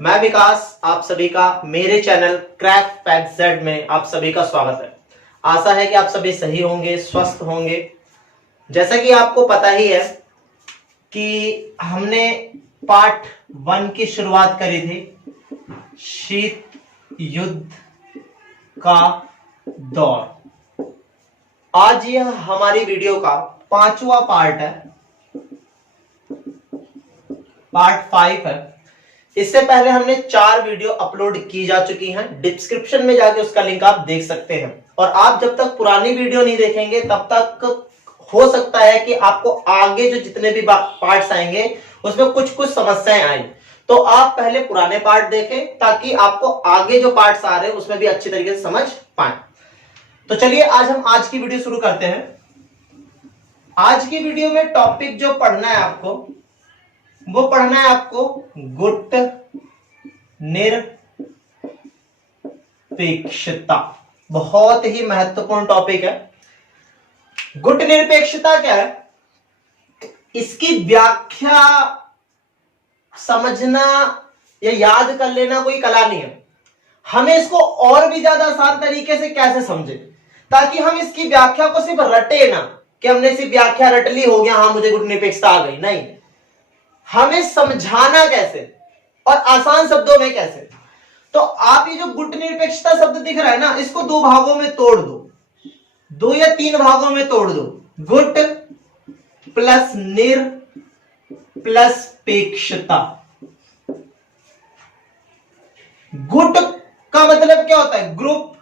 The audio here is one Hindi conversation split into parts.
मैं विकास, आप सभी का मेरे चैनल क्रैक फैक्ट जेड में आप सभी का स्वागत है। आशा है कि आप सभी सही होंगे, स्वस्थ होंगे। जैसा कि आपको पता ही है कि हमने पार्ट 1 की शुरुआत करी थी, शीत युद्ध का दौर। आज यह हमारी वीडियो का 5वां पार्ट है, पार्ट 5 है। इससे पहले हमने 4 वीडियो अपलोड की जा चुकी हैं। डिस्क्रिप्शन में जाके उसका लिंक आप देख सकते हैं। और आप जब तक पुरानी वीडियो नहीं देखेंगे तब तक हो सकता है कि आपको आगे जो जितने भी पार्ट्स आएंगे उसमें कुछ कुछ समस्याएं आए। तो आप पहले पुराने पार्ट देखें ताकि आपको आगे जो पार्ट्स आ रहे हैं उसमें भी अच्छी तरीके से समझ पाए। तो चलिए आज की वीडियो शुरू करते हैं। आज की वीडियो में टॉपिक जो पढ़ना है आपको, वो पढ़ना है आपको गुट निरपेक्षता। बहुत ही महत्वपूर्ण टॉपिक है। गुट निरपेक्षता क्या है, इसकी व्याख्या समझना या याद कर लेना कोई कला नहीं है। हमें इसको और भी ज्यादा आसान तरीके से कैसे समझे, ताकि हम इसकी व्याख्या को सिर्फ रटे ना कि हमने सिर्फ व्याख्या रट ली, हो गया हाँ मुझे गुट निरपेक्षता आ गई। नहीं, हमें समझाना कैसे और आसान शब्दों में कैसे। तो आप ये जो गुट निरपेक्षता शब्द दिख रहा है ना, इसको 2 भागों में तोड़ दो, 2 या 3 भागों में तोड़ दो। गुट प्लस निर प्लस पेक्षता। गुट का मतलब क्या होता है? ग्रुप।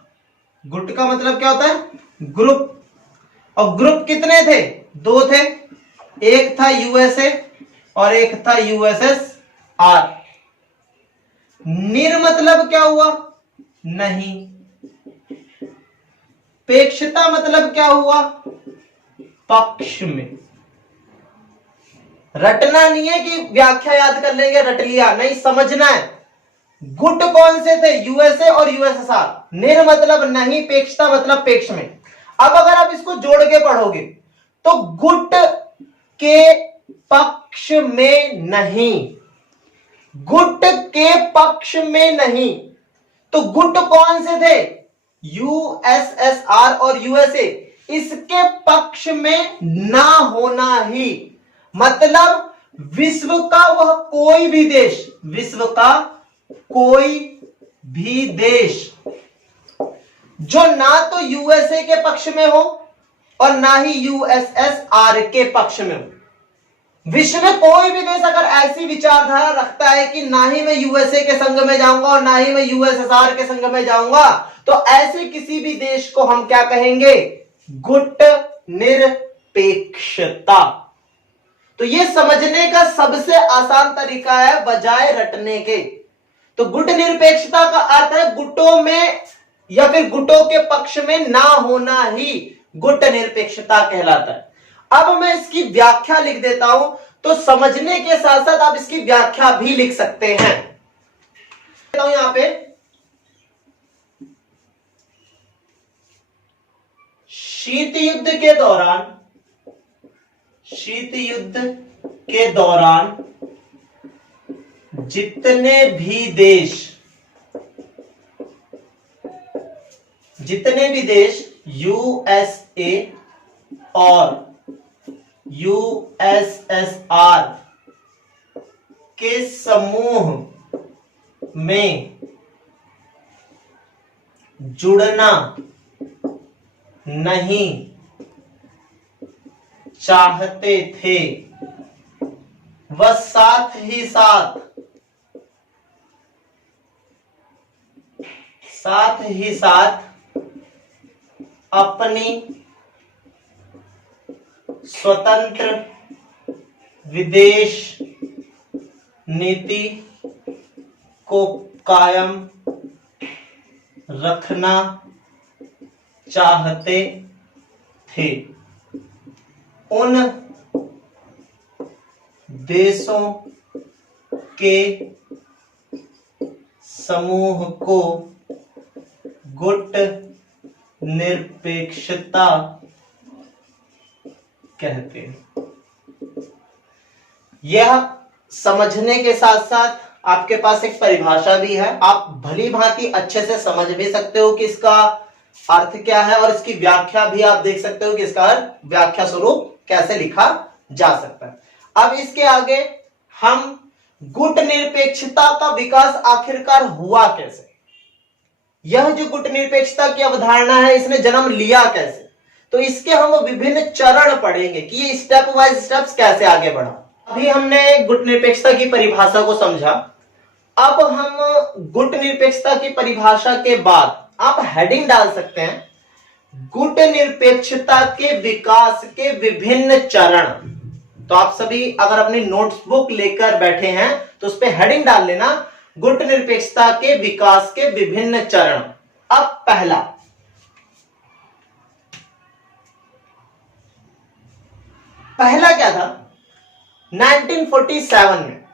गुट का मतलब क्या होता है? ग्रुप। और ग्रुप कितने थे? 2 थे। एक था यूएसए और एक था यूएसएसआर। निर मतलब क्या हुआ? नहीं। पेक्षता मतलब क्या हुआ? पक्ष में। रटना नहीं है कि व्याख्या याद कर लेंगे, रट लिया, नहीं, समझना है। गुट कौन से थे? यूएसए और यूएसएसआर। निर मतलब नहीं, पेक्षता मतलब पेक्ष में। अब अगर आप इसको जोड़ के पढ़ोगे तो गुट के पक्ष में नहीं, गुट के पक्ष में नहीं। तो गुट कौन से थे? यूएसएसआर और यूएसए। इसके पक्ष में ना होना ही मतलब विश्व का वह कोई भी देश, विश्व का कोई भी देश जो ना तो यूएसए के पक्ष में हो और ना ही यूएसएसआर के पक्ष में हो। विश्व में कोई भी देश अगर ऐसी विचारधारा रखता है कि ना ही मैं यूएसए के संग में जाऊंगा और ना ही मैं यूएसएसआर के संग में जाऊंगा, तो ऐसे किसी भी देश को हम क्या कहेंगे? गुट निरपेक्षता। तो यह समझने का सबसे आसान तरीका है बजाय रटने के। तो गुट निरपेक्षता का अर्थ है गुटों में या फिर गुटों के पक्ष में ना होना ही गुट निरपेक्षता कहलाता है। अब मैं इसकी व्याख्या लिख देता हूं, तो समझने के साथ साथ आप इसकी व्याख्या भी लिख सकते हैं। यहां पे शीत युद्ध के दौरान जितने भी देश यूएसए और यूएसएसआर के समूह में जुड़ना नहीं चाहते थे, वह साथ ही साथ अपनी स्वतंत्र विदेश नीति को कायम रखना चाहते थे। उन देशों के समूह को गुट निरपेक्षता कहते हैं। यह समझने के साथ साथ आपके पास एक परिभाषा भी है, आप भली भांति अच्छे से समझ भी सकते हो कि इसका अर्थ क्या है, और इसकी व्याख्या भी आप देख सकते हो कि इसका व्याख्या स्वरूप कैसे लिखा जा सकता है। अब इसके आगे हम गुट निरपेक्षता का विकास आखिरकार हुआ कैसे, यह जो गुट निरपेक्षता की अवधारणा है इसने जन्म लिया कैसे, तो इसके हम विभिन्न चरण पढ़ेंगे कि ये स्टेप वाइज स्टेप्स कैसे आगे बढ़ा। अभी हमने गुट निरपेक्षता की परिभाषा को समझा। अब हम गुट निरपेक्षता की परिभाषा के बाद आप हेडिंग डाल सकते हैं गुट निरपेक्षता के विकास के विभिन्न चरण। तो आप सभी अगर अपनी नोटबुक लेकर बैठे हैं तो उस पर हेडिंग डाल लेना गुट निरपेक्षता के विकास के विभिन्न चरण। अब पहला क्या था, 1947 में,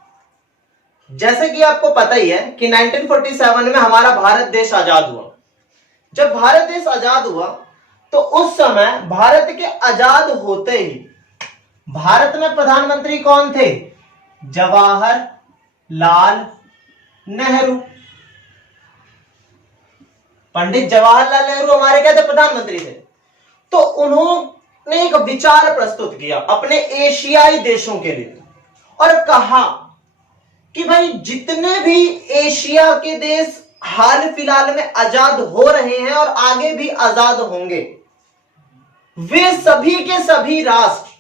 जैसे कि आपको पता ही है कि 1947 में हमारा भारत देश आजाद हुआ। जब भारत देश आजाद हुआ तो उस समय भारत के आजाद होते ही भारत में प्रधानमंत्री कौन थे, जवाहरलाल नेहरू। पंडित जवाहरलाल नेहरू हमारे क्या थे, प्रधानमंत्री थे। तो उन्होंने एक विचार प्रस्तुत किया अपने एशियाई देशों के लिए और कहा कि भाई जितने भी एशिया के देश हाल फिलहाल में आजाद हो रहे हैं और आगे भी आजाद होंगे, वे सभी के सभी राष्ट्र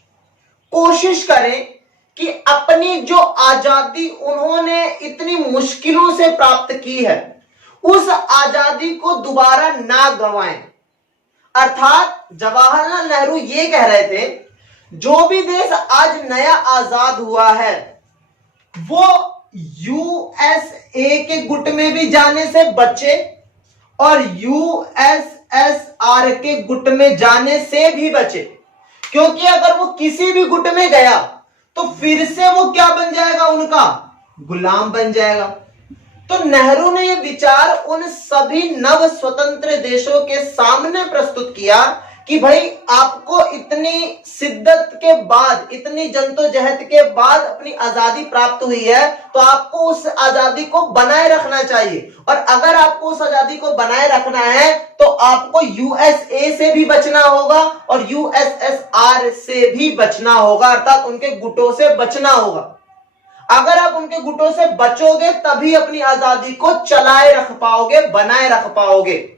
कोशिश करें कि अपनी जो आजादी उन्होंने इतनी मुश्किलों से प्राप्त की है उस आजादी को दोबारा ना गंवाएं। अर्थात जवाहरलाल नेहरू ये कह रहे थे जो भी देश आज नया आजाद हुआ है वो यूएसए के गुट में भी जाने से बचे और यूएसएसआर के गुट में जाने से भी बचे, क्योंकि अगर वो किसी भी गुट में गया तो फिर से वो क्या बन जाएगा, उनका गुलाम बन जाएगा। तो नेहरू ने यह विचार उन सभी नव स्वतंत्र देशों के सामने प्रस्तुत किया कि भाई आपको इतनी शिद्दत के बाद, इतनी जद्दोजहद के बाद अपनी आजादी प्राप्त हुई है तो आपको उस आजादी को बनाए रखना चाहिए, और अगर आपको उस आजादी को बनाए रखना है तो आपको यूएसए से भी बचना होगा और यूएसएसआर से भी बचना होगा, अर्थात उनके गुटों से बचना होगा। अगर आप उनके गुटों से बचोगे तभी अपनी आजादी को चलाए रख पाओगे, बनाए रख पाओगे।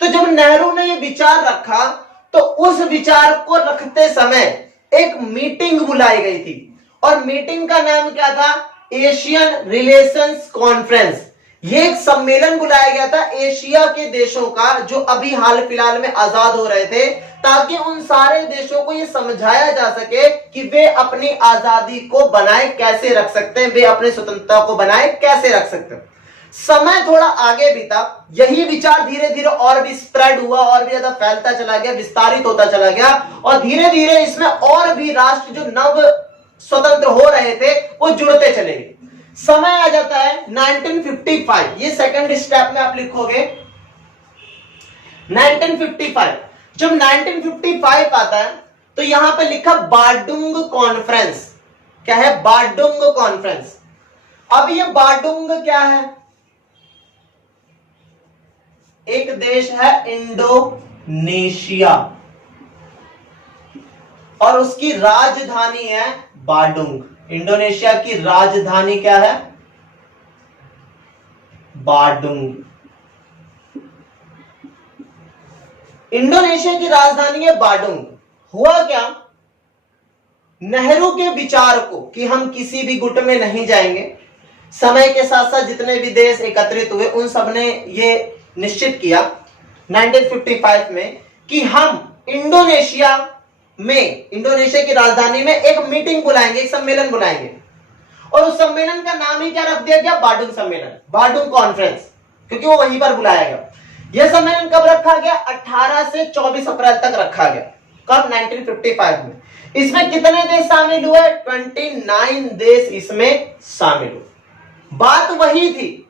तो जब नेहरू ने यह विचार रखा तो उस विचार को रखते समय एक मीटिंग बुलाई गई थी और मीटिंग का नाम क्या था, एशियन रिलेशंस कॉन्फ्रेंस। ये एक सम्मेलन बुलाया गया था एशिया के देशों का जो अभी हाल फिलहाल में आजाद हो रहे थे, ताकि उन सारे देशों को यह समझाया जा सके कि वे अपनी आजादी को बनाए कैसे रख सकते हैं, वे अपनी स्वतंत्रता को बनाए कैसे रख सकते हैं। समय थोड़ा आगे बीता, यही विचार धीरे धीरे और भी स्प्रेड हुआ और भी ज्यादा फैलता चला गया, विस्तारित होता चला गया और धीरे धीरे इसमें और भी राष्ट्र जो नव स्वतंत्र हो रहे थे वो जुड़ते चले गए। समय आ जाता है 1955, ये सेकंड स्टेप में आप लिखोगे 1955। जब 1955 आता है तो यहां पे लिखा बार्डुंग कॉन्फ्रेंस। क्या है, बार्डुंग कॉन्फ्रेंस। अब ये बार्डुंग क्या है, एक देश है इंडोनेशिया और उसकी राजधानी है बार्डुंग। इंडोनेशिया की राजधानी क्या है, बार्डुंग। इंडोनेशिया की राजधानी है बार्डुंग। हुआ क्या, नेहरू के विचार को कि हम किसी भी गुट में नहीं जाएंगे, समय के साथ साथ जितने भी देश एकत्रित हुए उन सब ने ये निश्चित किया 1955 में कि हम इंडोनेशिया की राजधानी में एक मीटिंग बुलाएंगे, एक सम्मेलन बुलाएंगे और उस सम्मेलन का नाम ही क्या रख दिया गया, बार्डुंग सम्मेलन, बार्डुंग कॉन्फ्रेंस, क्योंकि वो वहीं पर बुलाया गया। यह सम्मेलन कब रखा गया, 18 से 24 अप्रैल तक रखा गया। कब, 1955 में। इसमें कितने देश शामिल हुए, 29 देश इसमें शामिल हुए। बात वही थी,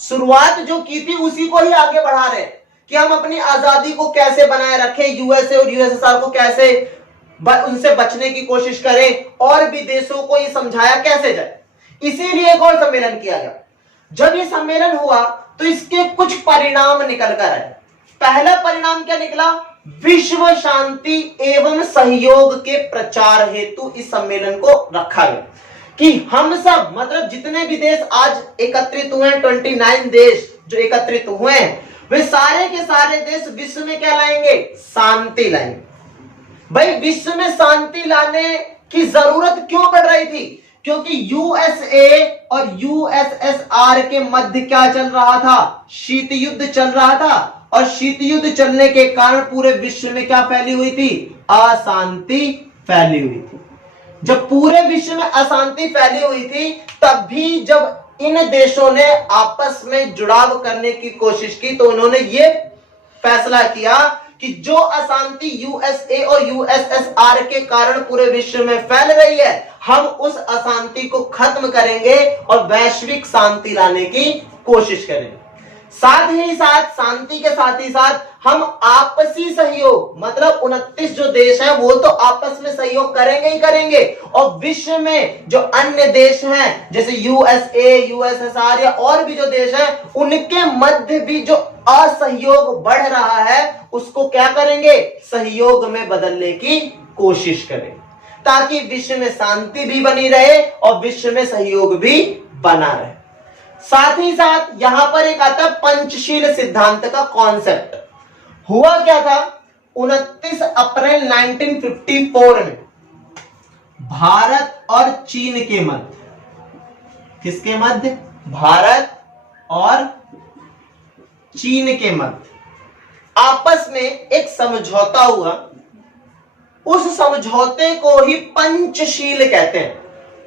शुरुआत जो की थी उसी को ही आगे बढ़ा रहे कि हम अपनी आजादी को कैसे बनाए रखें, यूएसए और यूएसएसआर को कैसे उनसे बचने की कोशिश करें और भी देशों को ये समझाया कैसे जाए। इसीलिए एक और सम्मेलन किया गया। जब ये सम्मेलन हुआ तो इसके कुछ परिणाम निकल कर आए। पहला परिणाम क्या निकला? विश्व शांति एवं सहयोग के प्रचार हेतु इस सम्मेलन को रखा गया कि हम सब, मतलब जितने भी देश आज एकत्रित हुए हैं, 29 देश जो एकत्रित हुए हैं, वे सारे के सारे देश विश्व में क्या लाएंगे? शांति लाएंगे। भाई विश्व में शांति लाने की जरूरत क्यों पड़ रही थी? क्योंकि यूएसए और यूएसएसआर के मध्य क्या चल रहा था? शीत युद्ध चल रहा था। और शीत युद्ध चलने के कारण पूरे विश्व में क्या फैली हुई थी? अशांति फैली हुई थी। जब पूरे विश्व में अशांति फैली हुई थी, तब भी जब इन देशों ने आपस में जुड़ाव करने की कोशिश की तो उन्होंने ये फैसला किया कि जो अशांति यूएसए और यूएसएसआर के कारण पूरे विश्व में फैल रही है, हम उस अशांति को खत्म करेंगे और वैश्विक शांति लाने की कोशिश करेंगे। साथ ही साथ, शांति के साथ ही साथ हम आपसी सहयोग, मतलब 29 जो देश हैं वो तो आपस में सहयोग करेंगे ही करेंगे, और विश्व में जो अन्य देश हैं जैसे यूएसए, यूएसएसआर या और भी जो देश हैं, उनके मध्य भी जो असहयोग बढ़ रहा है उसको क्या करेंगे? सहयोग में बदलने की कोशिश करेंगे, ताकि विश्व में शांति भी बनी रहे और विश्व में सहयोग भी बना रहे। साथ ही साथ यहां पर एक आता पंचशील सिद्धांत का कॉन्सेप्ट। हुआ क्या था? 29 अप्रैल 1954 में भारत और चीन के मध्य, किसके मध्य? भारत और चीन के मध्य आपस में एक समझौता हुआ। उस समझौते को ही पंचशील कहते हैं।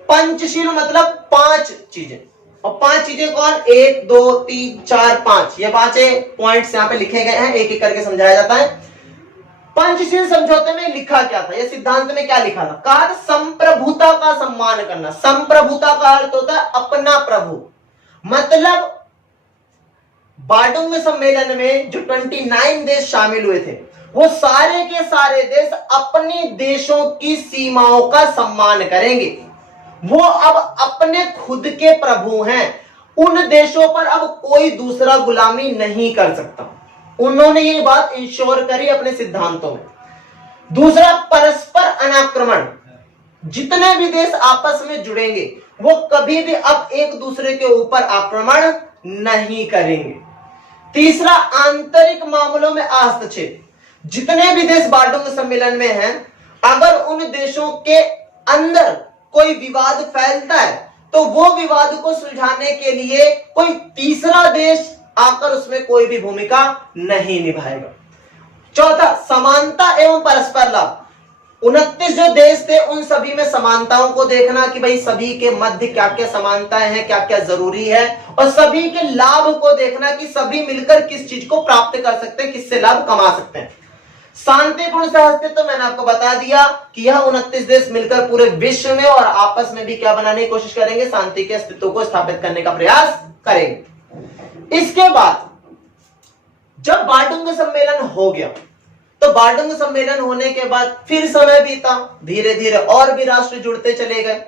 पंचशील मतलब 5 चीजें, और 5 चीजें कौन? 1 2 3 4 5, ये 5 पॉइंट्स यहां पे लिखे गए हैं, एक एक करके समझाया जाता है। पंचशील समझौते में लिखा क्या था? ये सिद्धांत में क्या लिखा था? कहा संप्रभुता का सम्मान करना। संप्रभुता का अर्थ होता है अपना प्रभु। मतलब बार्डुंग सम्मेलन में जो 29 देश शामिल हुए थे, वो सारे के सारे देश अपने देशों की सीमाओं का सम्मान करेंगे। वो अब अपने खुद के प्रभु हैं। उन देशों पर अब कोई दूसरा गुलामी नहीं कर सकता। उन्होंने ये बात इंश्योर करी अपने सिद्धांतों में। दूसरा, परस्पर अनाक्रमण। जितने भी देश आपस में जुड़ेंगे वो कभी भी अब एक दूसरे के ऊपर आक्रमण नहीं करेंगे। तीसरा, आंतरिक मामलों में हस्तक्षेप। जितने भी देश बार्डुंग सम्मेलन में हैं, अगर उन देशों के अंदर कोई विवाद फैलता है तो वो विवाद को सुलझाने के लिए कोई तीसरा देश आकर उसमें कोई भी भूमिका नहीं निभाएगा। चौथा, समानता एवं परस्पर लाभ। 29 जो देश थे उन सभी में समानताओं को देखना कि भाई सभी के मध्य क्या क्या समानताएं हैं, क्या क्या जरूरी है, और सभी के लाभ को देखना कि सभी मिलकर किस चीज को प्राप्त कर सकते हैं, किससे लाभ कमा सकते हैं। शांतिपूर्ण सहअस्तित्व तो मैंने आपको बता दिया कि यह 29 देश मिलकर पूरे विश्व में और आपस में भी क्या बनाने की कोशिश करेंगे? शांति के अस्तित्व को स्थापित करने का प्रयास करेंगे। इसके बाद जब बार्डुंग सम्मेलन हो गया तो बार्डुंग सम्मेलन होने के बाद फिर समय बीता, धीरे धीरे और भी राष्ट्र जुड़ते चले गए।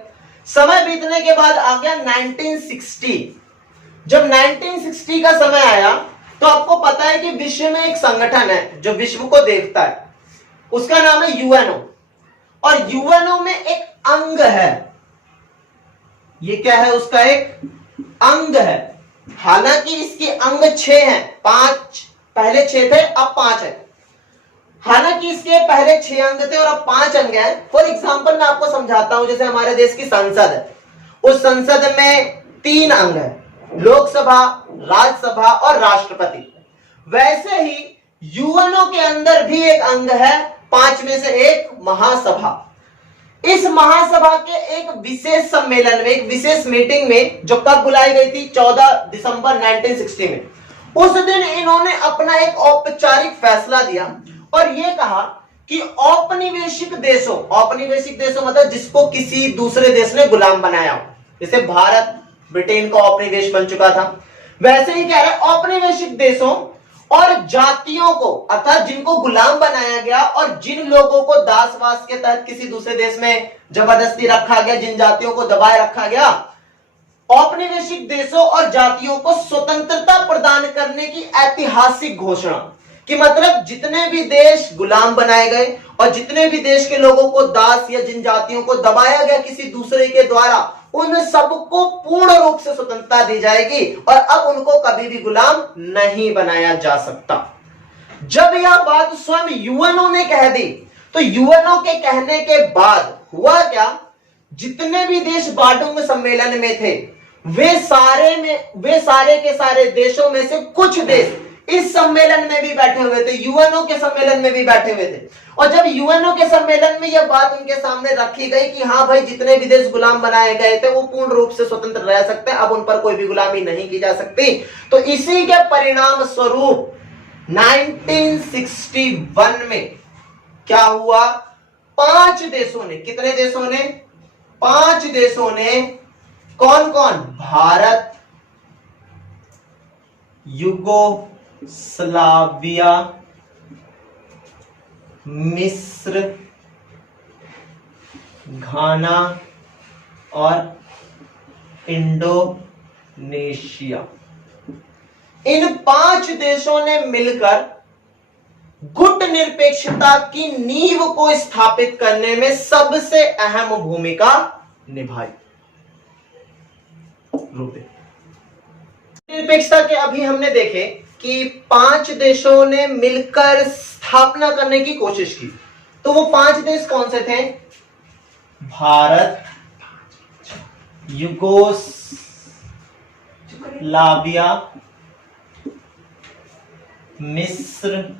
समय बीतने के बाद आ गया 1960। जब 1960 का समय आया तो आपको पता है कि विश्व में एक संगठन है जो विश्व को देखता है, उसका नाम है यूएनओ। और यूएनओ में एक अंग है, ये क्या है? उसका एक अंग है। हालांकि इसके अंग 6 हैं, 5 पहले 6 थे, अब 5 है। हालांकि इसके पहले 6 अंग थे और अब 5 अंग हैं। फॉर एग्जाम्पल मैं आपको समझाता हूं, जैसे हमारे देश की संसद है, उस संसद में 3 अंग है, लोकसभा, राज्यसभा और राष्ट्रपति। वैसे ही यूएनओ के अंदर भी एक अंग है, 5 में से एक महासभा। इस महासभा के एक विशेष सम्मेलन में, एक विशेष मीटिंग में, जो कब बुलाई गई थी? 14 दिसंबर 1960 में। उस दिन इन्होंने अपना एक औपचारिक फैसला दिया और यह कहा कि औपनिवेशिक देशों मतलब जिसको किसी दूसरे देश ने गुलाम बनाया हो, जैसे भारत ब्रिटेन का औपनिवेश बन चुका था, वैसे ही कह रहे औपनिवेशिक देशों और जातियों को, अर्थात जिनको गुलाम बनाया गया और जिन लोगों को दासवास के तहत किसी दूसरे देश में जबरदस्ती रखा गया, जिन जातियों को दबाए रखा गया, औपनिवेशिक देशों और जातियों को स्वतंत्रता प्रदान करने की ऐतिहासिक घोषणा, कि मतलब जितने भी देश गुलाम बनाए गए और जितने भी देश के लोगों को दास या जिन जातियों को दबाया गया किसी दूसरे के द्वारा, उन सबको पूर्ण रूप से स्वतंत्रता दी जाएगी और अब उनको कभी भी गुलाम नहीं बनाया जा सकता। जब यह बात स्वयं यूएनओ ने कह दी, तो यूएनओ के कहने के बाद हुआ क्या, जितने भी देश बार्डुंग सम्मेलन में थे वे सारे के सारे देशों में से कुछ देश इस सम्मेलन में भी बैठे हुए थे, यूएनओ के सम्मेलन में भी बैठे हुए थे। और जब यूएनओ के सम्मेलन में यह बात उनके सामने रखी गई कि हाँ भाई, जितने भी देश गुलाम बनाए गए थे वो पूर्ण रूप से स्वतंत्र रह सकते हैं, अब उन पर कोई भी गुलामी नहीं की जा सकती, तो इसी के परिणाम स्वरूप 1961 में क्या हुआ, 5 देशों ने, कितने देशों ने, 5 देशों ने, कौन कौन, भारत, युगोस्लाविया, मिस्र, घाना और इंडोनेशिया, इन 5 देशों ने मिलकर गुट निरपेक्षता की नींव को स्थापित करने में सबसे अहम भूमिका निभाई। निरपेक्षता के अभी हमने देखे कि 5 देशों ने मिलकर स्थापना करने की कोशिश की, तो वो 5 देश कौन से थे, भारत, युगोस्लाविया, मिस्र,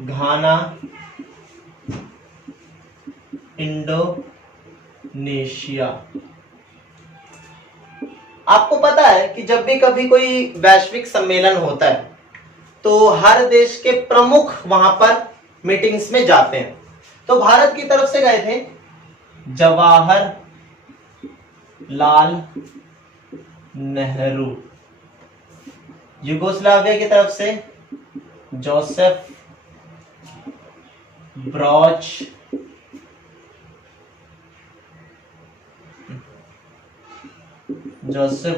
घाना, इंडोनेशिया। आपको पता है कि जब भी कभी कोई वैश्विक सम्मेलन होता है तो हर देश के प्रमुख वहां पर मीटिंग्स में जाते हैं। तो भारत की तरफ से गए थे जवाहरलाल नेहरू, युगोस्लाविया की तरफ से Josip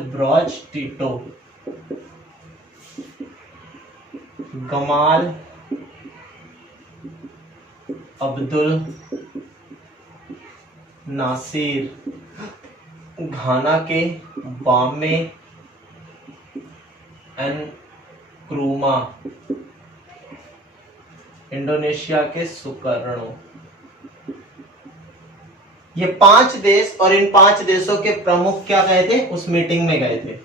Broz Tito, Gamal Abdel Nasser, Ghana के बामे एनक्रूमा, इंडोनेशिया के सुकर्णो। ये 5 देश और इन 5 देशों के प्रमुख क्या गए थे, उस मीटिंग में गए थे,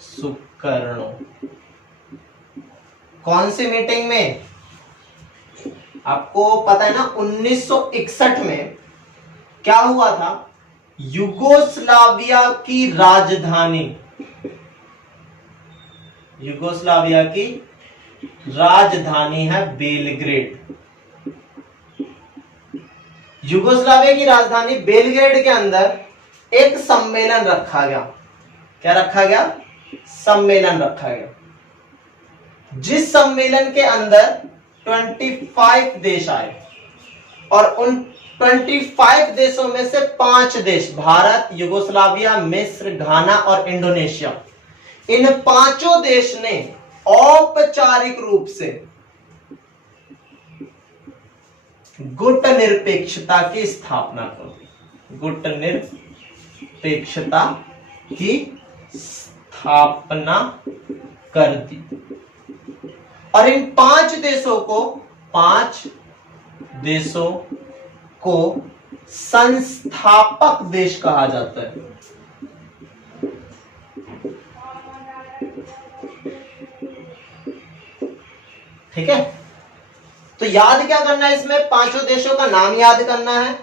सुकर्णो। कौन सी मीटिंग में, आपको पता है ना, 1961 में क्या हुआ था, युगोस्लाविया की राजधानी है बेलग्रेड। युगोस्लाविया की राजधानी बेलग्रेड के अंदर एक सम्मेलन रखा गया। क्या रखा गया, सम्मेलन रखा गया, जिस सम्मेलन के अंदर 25 देश आए और उन 25 देशों में से 5 देश, भारत, युगोस्लाविया, मिस्र, घाना और इंडोनेशिया, इन 5 देश ने औपचारिक रूप से गुट निरपेक्षता की स्थापना कर दी। गुट निरपेक्षता की स्थापना कर दी और इन 5 देशों को संस्थापक देश कहा जाता है। ठीक है, तो याद क्या करना है, इसमें 5 देशों का नाम याद करना है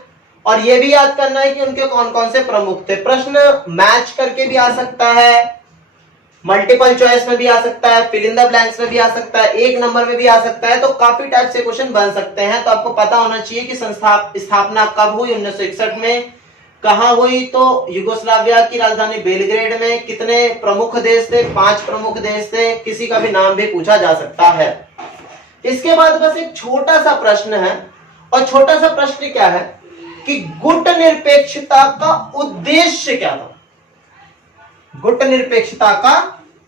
और यह भी याद करना है कि उनके कौन कौन से प्रमुख थे। प्रश्न मैच करके भी आ सकता है, मल्टीपल चॉइस में भी आ सकता है, फिल इन द ब्लैंक्स में भी आ सकता है, 1 नंबर में भी आ सकता है, तो काफी टाइप से क्वेश्चन बन सकते हैं। तो आपको पता होना चाहिए कि स्थापना कब हुई, 1961 में, कहां हुई, तो युगोस्लाविया की राजधानी बेलग्रेड में। कितने प्रमुख देश थे, 5 प्रमुख देश थे, किसी का भी नाम भी पूछा जा सकता है। इसके बाद बस एक छोटा सा प्रश्न है, और छोटा सा प्रश्न क्या है कि गुट निरपेक्षता का उद्देश्य क्या था। गुट निरपेक्षता का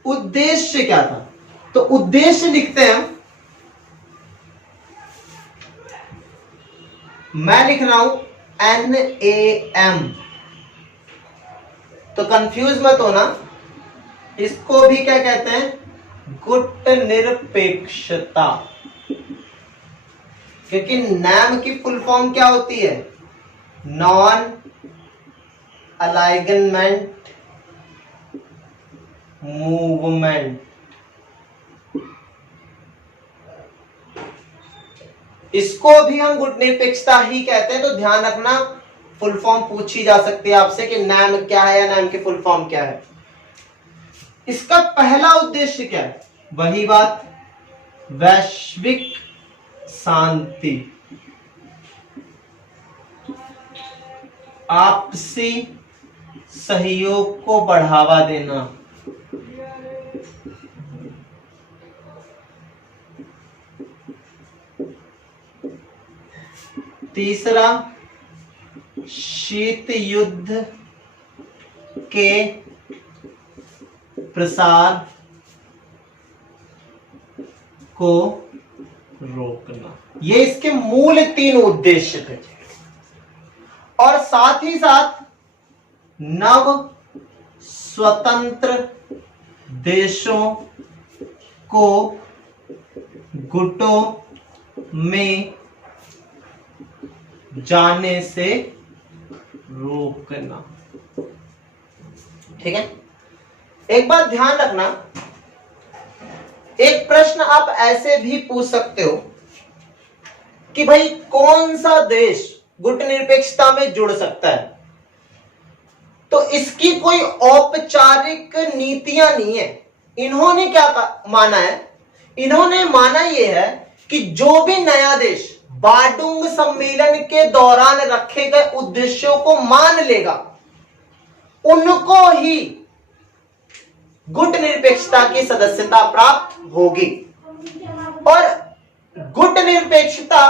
उद्देश्य क्या था? तो उद्देश्य लिखते हैं, मैं लिख रहा हूं NAM, तो कंफ्यूज मत होना, इसको भी क्या कहते हैं? गुट निरपेक्षता, क्योंकि नैम की फुल फॉर्म क्या होती है? Non alignment movement. इसको भी हम गुट निरपेक्षता ही कहते हैं, तो ध्यान रखना, फुल फॉर्म पूछी जा सकती है आपसे कि नैम क्या है या नैम की फुल फॉर्म क्या है। इसका पहला उद्देश्य क्या है? वही बात, वैश्विक शांति, आपसी सहयोग को बढ़ावा देना, तीसरा शीत युद्ध के प्रसार को रोकना। ये इसके मूल 3 उद्देश्य थे। और साथ ही साथ नव स्वतंत्र देशों को गुटों में जाने से रोकना। ठीक है, एक बात ध्यान रखना, एक प्रश्न आप ऐसे भी पूछ सकते हो कि भाई कौन सा देश गुट निरपेक्षता में जुड़ सकता है? तो इसकी कोई औपचारिक नीतियां नहीं है। इन्होंने क्या माना है? इन्होंने माना यह है कि जो भी नया देश बाडुंग सम्मेलन के दौरान रखे गए उद्देश्यों को मान लेगा, उनको ही गुट निरपेक्षता की सदस्यता प्राप्त होगी। और गुट निरपेक्षता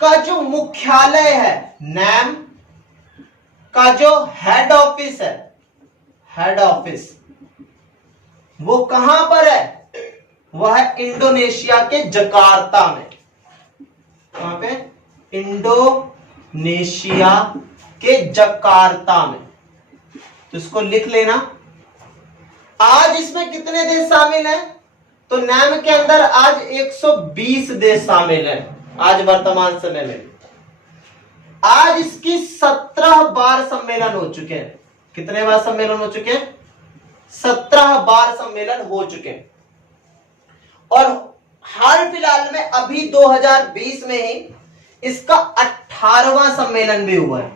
का जो मुख्यालय है, नैम का जो हेड ऑफिस है, हेड ऑफिस वो कहां पर है? वह है इंडोनेशिया के जकार्ता में। कहां पे? इंडोनेशिया के जकार्ता में। तो इसको लिख लेना। आज इसमें कितने देश शामिल हैं? तो नैम के अंदर आज 120 देश शामिल हैं आज वर्तमान समय में। आज इसकी 17 बार सम्मेलन हो चुके हैं। कितने बार सम्मेलन हो चुके हैं? 17 बार सम्मेलन हो चुके हैं। और हाल फिलहाल में अभी 2020 में ही इसका 18वां सम्मेलन भी हुआ है।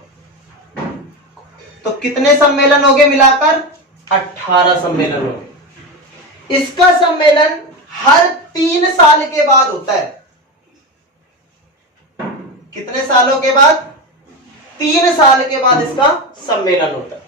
तो कितने सम्मेलन हो गए मिलाकर? 18 सम्मेलन हो गए। इसका सम्मेलन हर 3 साल के बाद होता है। कितने सालों के बाद? 3 साल के बाद इसका सम्मेलन होता है।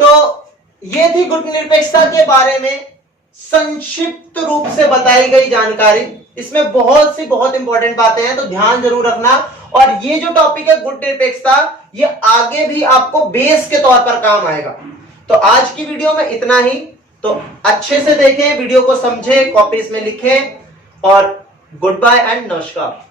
तो यह थी गुट निरपेक्षता के बारे में संक्षिप्त रूप से बताई गई जानकारी। इसमें बहुत इंपॉर्टेंट बातें हैं, तो ध्यान जरूर रखना। और ये जो टॉपिक है गुट निरपेक्षता, ये आगे भी आपको बेस के तौर पर काम आएगा। तो आज की वीडियो में इतना ही। तो अच्छे से देखें, वीडियो को समझें, कॉपीज में लिखें, और गुड बाय एंड नमस्कार।